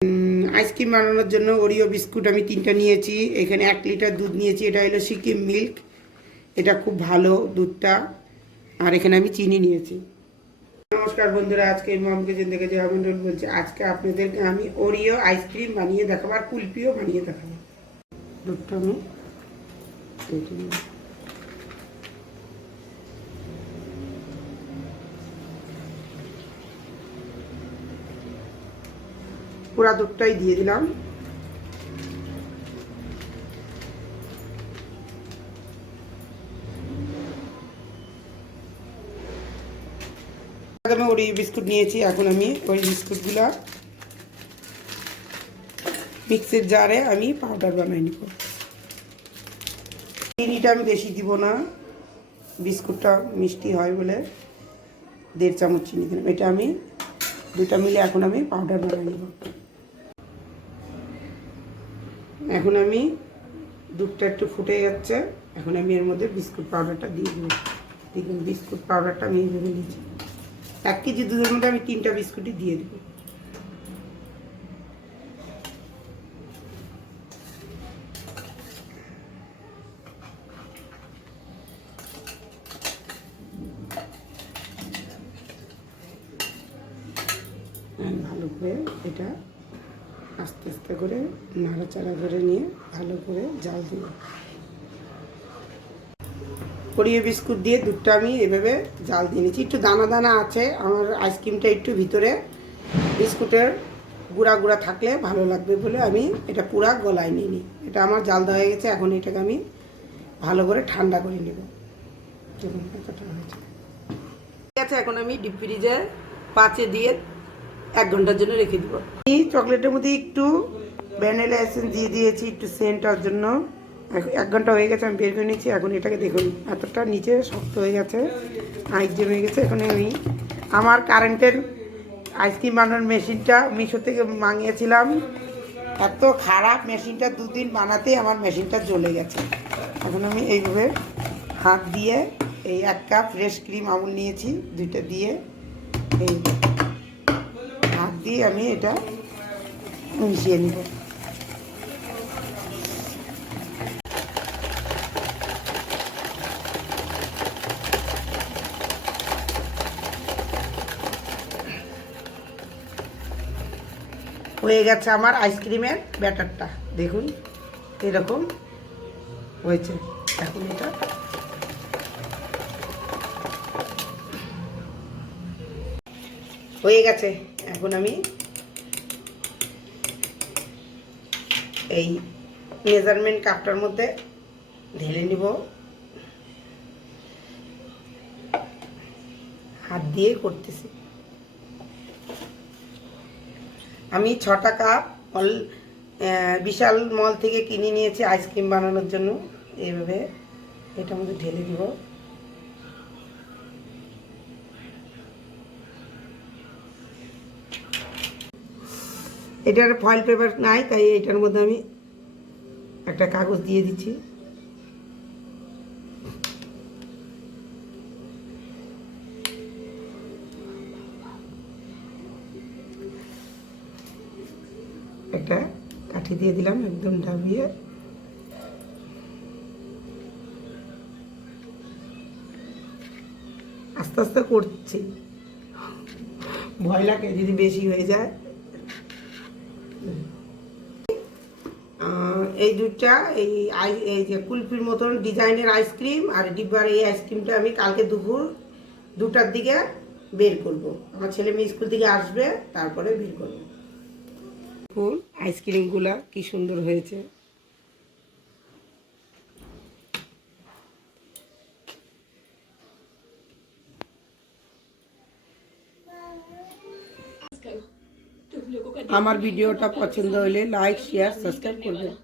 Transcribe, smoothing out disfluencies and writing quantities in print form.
Ice cream বানানোর জন্য Oreo biscuit আমি 3টা নিয়েছি। এখানে 1 লিটার দুধ নিয়েছি, এটা হলো সিকিম মিল্ক, এটা খুব ভালো দুধটা। আর এখানে আমি চিনি নিয়েছি। নমস্কার বন্ধুরা, আজকে মমকে জিন্দেগি জয়া মন্ডল বলছি। আজকে আপনাদেরকে আমি ওরিও আইসক্রিম বানিয়ে দেখাবো আর কুলপিও বানিয়ে দেখাবো। দুধটা আমি পুরা দুধটাই দিয়ে দিলাম। আমি ওরিও বিস্কুট নিয়েছি, এখন আমি ওই বিস্কুটগুলো মিক্সের জারে আমি পাউডার বানাই নিব। চিনিটা আমি বেশি দিব না, বিস্কুটটা মিষ্টি হয় বলে 1.5 চামচ চিনি দিলাম। এটা আমি দুটা মিলে এখন আমি পাউডার বানাই নিব। এখন আমি দুধটা একটু ফুটে যাচ্ছে, এখন আমি এর মধ্যে বিস্কুট পাউডারটা দিয়ে দেবো। দেখুন বিস্কুট পাউডারটা আমি এইভাবে নিয়েছি। 1 কেজি দুধের মধ্যে আমি 3টা বিস্কুটই দিয়ে দেবো। ভালো করে এটা আস্তে আস্তে করে নাড়াচাড়া করে নিয়ে ভালো করে জাল দিব। ওরিও বিস্কুট দিয়ে দুধটা আমি এভাবে জাল দিয়ে নিচ্ছি। একটু দানা দানা আছে, আমার আইসক্রিমটা একটু ভিতরে বিস্কুটের গুঁড়া গুঁড়া থাকলে ভালো লাগবে বলে আমি এটা পুরা গলায় নিয়ে নিই। এটা আমার জাল দেওয়া হয়ে গেছে, এখন এটাকে আমি ভালো করে ঠান্ডা করে নেব। দেখুন কতটা হয়েছে। ঠিক আছে, এখন আমি ডিপ ফ্রিজে 5-এ দিয়ে 1 ঘন্টার জন্য রেখে দিব। এই চকলেটের মধ্যে একটু ভ্যানিলা এসেন্স দিয়ে দিয়েছি একটু সেন্টার জন্য। 1 ঘন্টা হয়ে গেছে, আমি বের করে নিচ্ছি। এখন এটাকে দেখুন এতটা নিচে শক্ত হয়ে গেছে, আইস জমে গেছে। এখন আমি আমার কারেন্টের আইসক্রিম বানানোর মেশিনটা মিশো থেকে মাঙিয়েছিলাম, এত খারাপ মেশিনটা, 2 দিন বানাতেই আমার মেশিনটা জ্বলে গেছে। এখন আমি এইভাবে হাত দিয়ে এই 1 কাপ ফ্রেশ ক্রিম আমুল নিয়েছি, 2টা দিয়ে এই হাত দিয়ে আমি এটা মিশিয়ে নিব। হয়ে গেছে আমার আইসক্রিমের ব্যাটারটা, দেখুন এরকম হয়েছে। এখন এটা হয়ে গেছে, এখন আমি এই মেজারমেন্ট কাপটার মধ্যে ঢেলে নিব। হাত দিয়ে করতেছি। আমি 6টা কাপ বিশাল মল থেকে কিনে নিয়েছি আইসক্রিম বানানোর জন্য। এইভাবে এটার মধ্যে ঢেলে দিব। এটার ফয়েল পেপার নাই, তাই এটার মধ্যে আমি একটা কাগজ দিয়ে দিচ্ছি। একটা কাঠি দিয়ে দিলাম, একদম ডাবিয়ে। আস্তে আস্তে করছি, ভয় লাগে যদি বেশি হয়ে যায়। এই দুধটা এই যে কুলফির মতন ডিজাইনের আইসক্রিম আর ডিব্বার এই আইসক্রিমটা আমি কালকে দুপুর 2টার দিকে বের করব। আমার ছেলে মেয়ে স্কুল থেকে আসবে, তারপরে বের করব। দেখুন আইসক্রিমগুলা কি সুন্দর হয়েছে। আমার ভিডিওটা পছন্দ হলে লাইক, শেয়ার, সাবস্ক্রাইব করবেন।